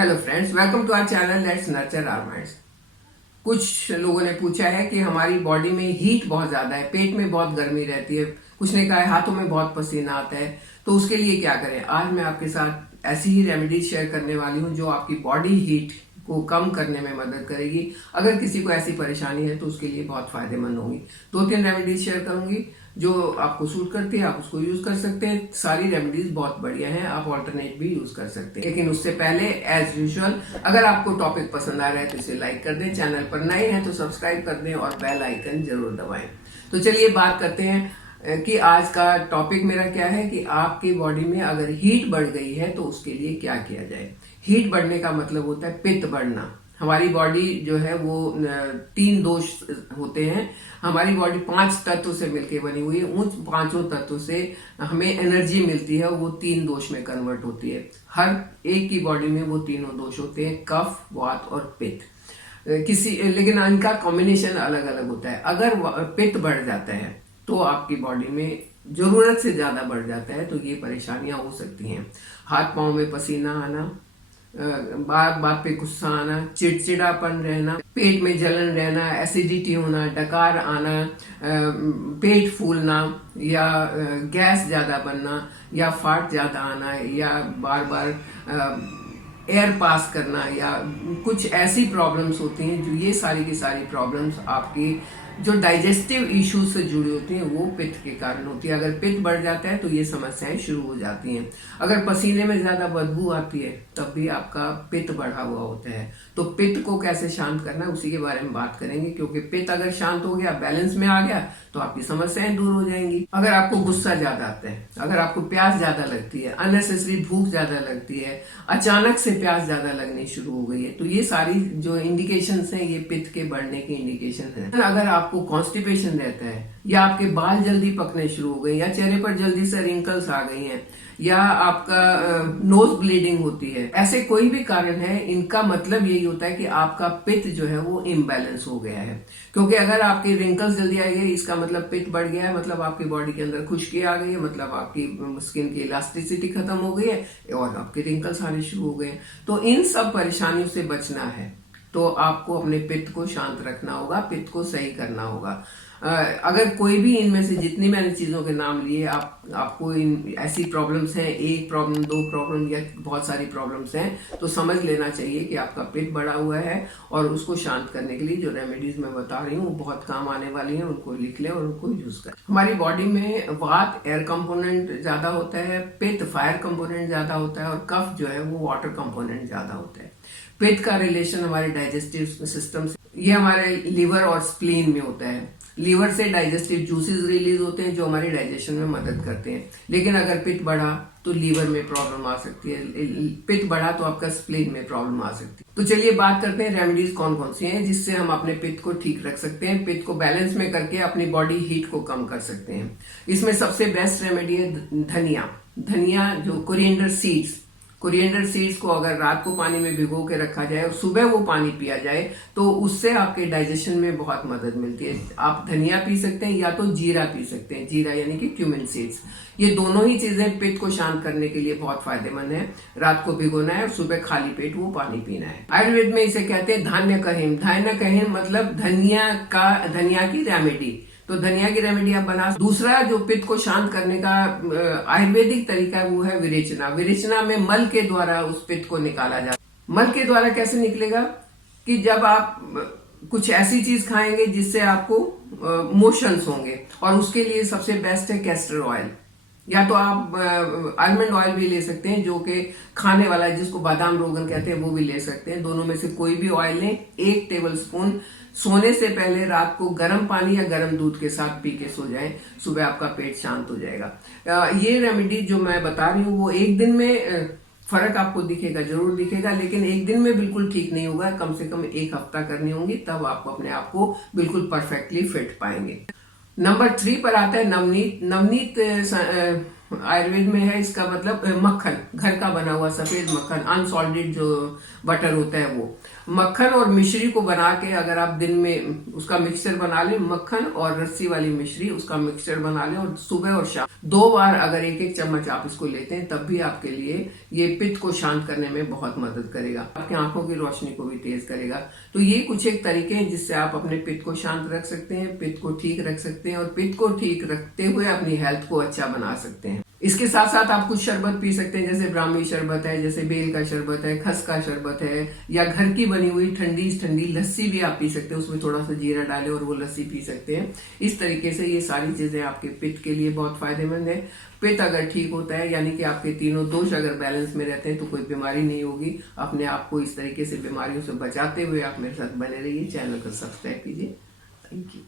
Hello friends, welcome to our channel let's nurture our minds. कुछ लोगों ने पूछा है कि हमारी बॉडी में हीट बहुत ज्यादा है, पेट में बहुत गर्मी रहती है, कुछ ने कहा है हाथों में बहुत पसीना आता है, तो उसके लिए क्या करें। आज मैं आपके साथ ऐसी ही रेमेडीज शेयर करने वाली हूँ जो आपकी बॉडी हीट को कम करने में मदद करेगी। अगर किसी को ऐसी परेशानी है तो उसके लिए बहुत फायदेमंद होंगी। 2-3 रेमेडीज शेयर करूंगी जो आपको सूट करती है, आप उसको यूज कर सकते हैं। सारी रेमेडीज बहुत बढ़िया हैं, आप ऑल्टरनेट भी यूज कर सकते हैं। लेकिन उससे पहले एज यूजुअल अगर आपको टॉपिक पसंद आ रहा है तो इसे लाइक कर दें, चैनल पर नए हैं तो सब्सक्राइब कर दें और बेल आइकन जरूर दबाएं। तो चलिए बात करते हैं कि आज का टॉपिक मेरा क्या है कि आपकी बॉडी में अगर हीट बढ़ गई है तो उसके लिए क्या किया जाए। हीट बढ़ने का मतलब होता है पित्त बढ़ना। हमारी बॉडी जो है वो 3 दोष होते हैं। हमारी बॉडी 5 तत्व से मिलकर बनी हुई है। उन 5 तत्वों से हमें एनर्जी मिलती है, वो 3 दोष में कन्वर्ट होती है। हर एक की बॉडी में वो तीनों दोष होते हैं, कफ, वात और पित्त। लेकिन इनका कॉम्बिनेशन अलग अलग होता है। अगर पित्त बढ़ जाता है तो आपकी बॉडी में जरूरत से ज्यादा बढ़ जाता है तो ये परेशानियां हो सकती हैं। हाथ पांव में पसीना आना, बात बात पे गुस्सा आना, चिड़चिड़ापन रहना, पेट में जलन रहना, एसिडिटी होना, डकार आना, पेट फूलना या गैस ज्यादा बनना या फाट ज्यादा आना या बार बार एयर पास करना या कुछ ऐसी प्रॉब्लम्स होती हैं जो ये सारी की सारी प्रॉब्लम्स आपकी जो डाइजेस्टिव इश्यूज से जुड़ी होती हैं वो पित्त के कारण होती है। अगर पित्त बढ़ जाता है तो ये समस्याएं शुरू हो जाती हैं। अगर पसीने में ज्यादा बदबू आती है तब भी आपका पित्त बढ़ा हुआ होता है। तो पित्त को कैसे शांत करना है उसी के बारे में बात करेंगे, क्योंकि पित्त अगर शांत हो गया, बैलेंस में आ गया तो आपकी समस्याएं दूर हो जाएंगी। अगर आपको गुस्सा ज्यादा आता है, अगर आपको प्यास ज्यादा लगती है, अननेसेसरी भूख ज्यादा लगती है, अचानक से प्यास ज्यादा लगनी शुरू हो गई है, तो ये सारी जो इंडिकेशंस हैं ये पित्त के बढ़ने के इंडिकेशंस हैं। अगर आपको कॉन्स्टिपेशन रहता है या आपके बाल जल्दी पकने शुरू हो गए या चेहरे पर जल्दी से रिंकल्स आ गई हैं या आपका नोज ब्लीडिंग होती है, ऐसे कोई भी कारण है, इनका मतलब यही होता है कि आपका पित्त जो है वो इम्बैलेंस हो गया है। क्योंकि अगर आपकी रिंकल्स जल्दी आई है इसका मतलब पित्त बढ़ गया है, मतलब आपकी बॉडी के अंदर खुश्की आ गई है, मतलब आपकी स्किन की इलास्टिसिटी खत्म हो गई है और आपके रिंकल्स आने शुरू हो गए। तो इन सब परेशानियों से बचना है तो आपको अपने पित्त को शांत रखना होगा, पित्त को सही करना होगा। अगर कोई भी इनमें से जितनी मैंने चीजों के नाम लिए आपको इन ऐसी प्रॉब्लम्स हैं, 1 प्रॉब्लम 2 प्रॉब्लम या बहुत सारी प्रॉब्लम्स हैं, तो समझ लेना चाहिए कि आपका पित्त बढ़ा हुआ है और उसको शांत करने के लिए जो रेमेडीज मैं बता रही हूँ वो बहुत काम आने वाली हैं। उनको लिख लें और उनको यूज करें। हमारी बॉडी में वात एयर कंपोनेंट ज्यादा होता है, पित्त फायर कंपोनेंट ज्यादा होता है और कफ जो है वो वाटर कंपोनेंट ज्यादा होता है। पित्त का रिलेशन हमारे डाइजेस्टिव सिस्टम से, ये हमारे लिवर और स्प्लीन में होता है। लीवर से डाइजेस्टिव जूसेस रिलीज होते हैं जो हमारे डाइजेशन में मदद करते हैं। लेकिन अगर पित्त बढ़ा तो लीवर में प्रॉब्लम आ सकती है, पित्त बढ़ा तो आपका स्प्लीन में प्रॉब्लम आ सकती है। तो चलिए बात करते हैं रेमेडीज कौन कौन सी हैं जिससे हम अपने पित्त को ठीक रख सकते हैं, पित्त को बैलेंस में करके अपनी बॉडी हीट को कम कर सकते हैं। इसमें सबसे बेस्ट रेमेडी है धनिया। धनिया जो कोरिएंडर सीड्स को अगर रात को पानी में भिगो के रखा जाए और सुबह वो पानी पिया जाए तो उससे आपके डाइजेशन में बहुत मदद मिलती है। आप धनिया पी सकते हैं या तो जीरा पी सकते हैं, जीरा यानी कि क्यूमिन सीड्स। ये दोनों ही चीजें पित्त को शांत करने के लिए बहुत फायदेमंद है। रात को भिगोना है और सुबह खाली पेट वो पानी पीना है। आयुर्वेद में इसे कहते हैं धान्य कहिम। धान्य कहिम मतलब धनिया की रेमेडी। तो धनिया की रेमेडी आप बना। दूसरा जो पित्त को शांत करने का आयुर्वेदिक तरीका है वो है विरेचना। विरेचना में मल के द्वारा उस पित्त को निकाला जाता है। मल के द्वारा कैसे निकलेगा कि जब आप कुछ ऐसी चीज खाएंगे जिससे आपको मोशंस होंगे, और उसके लिए सबसे बेस्ट है कैस्टर ऑयल। या तो आप आलमंड ऑयल भी ले सकते हैं जो कि खाने वाला है, जिसको बादाम रोगन कहते हैं, वो भी ले सकते हैं। दोनों में से कोई भी ऑयल लें। 1 टेबलस्पून सोने से पहले रात को गर्म पानी या गर्म दूध के साथ पी के सो जाएं, सुबह आपका पेट शांत हो जाएगा। ये रेमेडी जो मैं बता रही हूँ वो एक दिन में फर्क आपको दिखेगा, जरूर दिखेगा, लेकिन एक दिन में बिल्कुल ठीक नहीं होगा। कम से कम 1 हफ्ता करनी होंगी, तब आप अपने आप को बिल्कुल परफेक्टली फिट पाएंगे। नंबर 3 पर आता है नवनीत। नवनीत आयुर्वेद में है इसका मतलब मक्खन, घर का बना हुआ सफेद मक्खन, अनसॉल्टेड जो बटर होता है वो मक्खन और मिश्री को बना के अगर आप दिन में उसका मिक्सचर बना लें, मक्खन और रस्सी वाली मिश्री उसका मिक्सचर बना लें और सुबह और शाम 2 बार अगर 1-1 चम्मच आप इसको लेते हैं तब भी आपके लिए ये पित्त को शांत करने में बहुत मदद करेगा, आपकी आंखों की रोशनी को भी तेज करेगा। तो ये कुछ एक तरीके हैं जिससे आप अपने पित्त को शांत रख सकते हैं, पित्त को ठीक रख सकते हैं और पित्त को ठीक रखते हुए अपनी हेल्थ को अच्छा बना सकते हैं। इसके साथ साथ आप कुछ शरबत पी सकते हैं, जैसे ब्राह्मी शरबत है, जैसे बेल का शरबत है, खस का शरबत है, या घर की बनी हुई ठंडी ठंडी लस्सी भी आप पी सकते हैं, उसमें थोड़ा सा जीरा डालें और वो लस्सी पी सकते हैं। इस तरीके से ये सारी चीजें आपके पित्त के लिए बहुत फायदेमंद है। पित्त अगर ठीक होता है, यानी कि आपके तीनों दोष अगर बैलेंस में रहते हैं, तो कोई बीमारी नहीं होगी। अपने आप को इस तरीके से बीमारियों से बचाते हुए आप मेरे साथ बने रहिए, चैनल को सब्सक्राइब कीजिए। Thank you.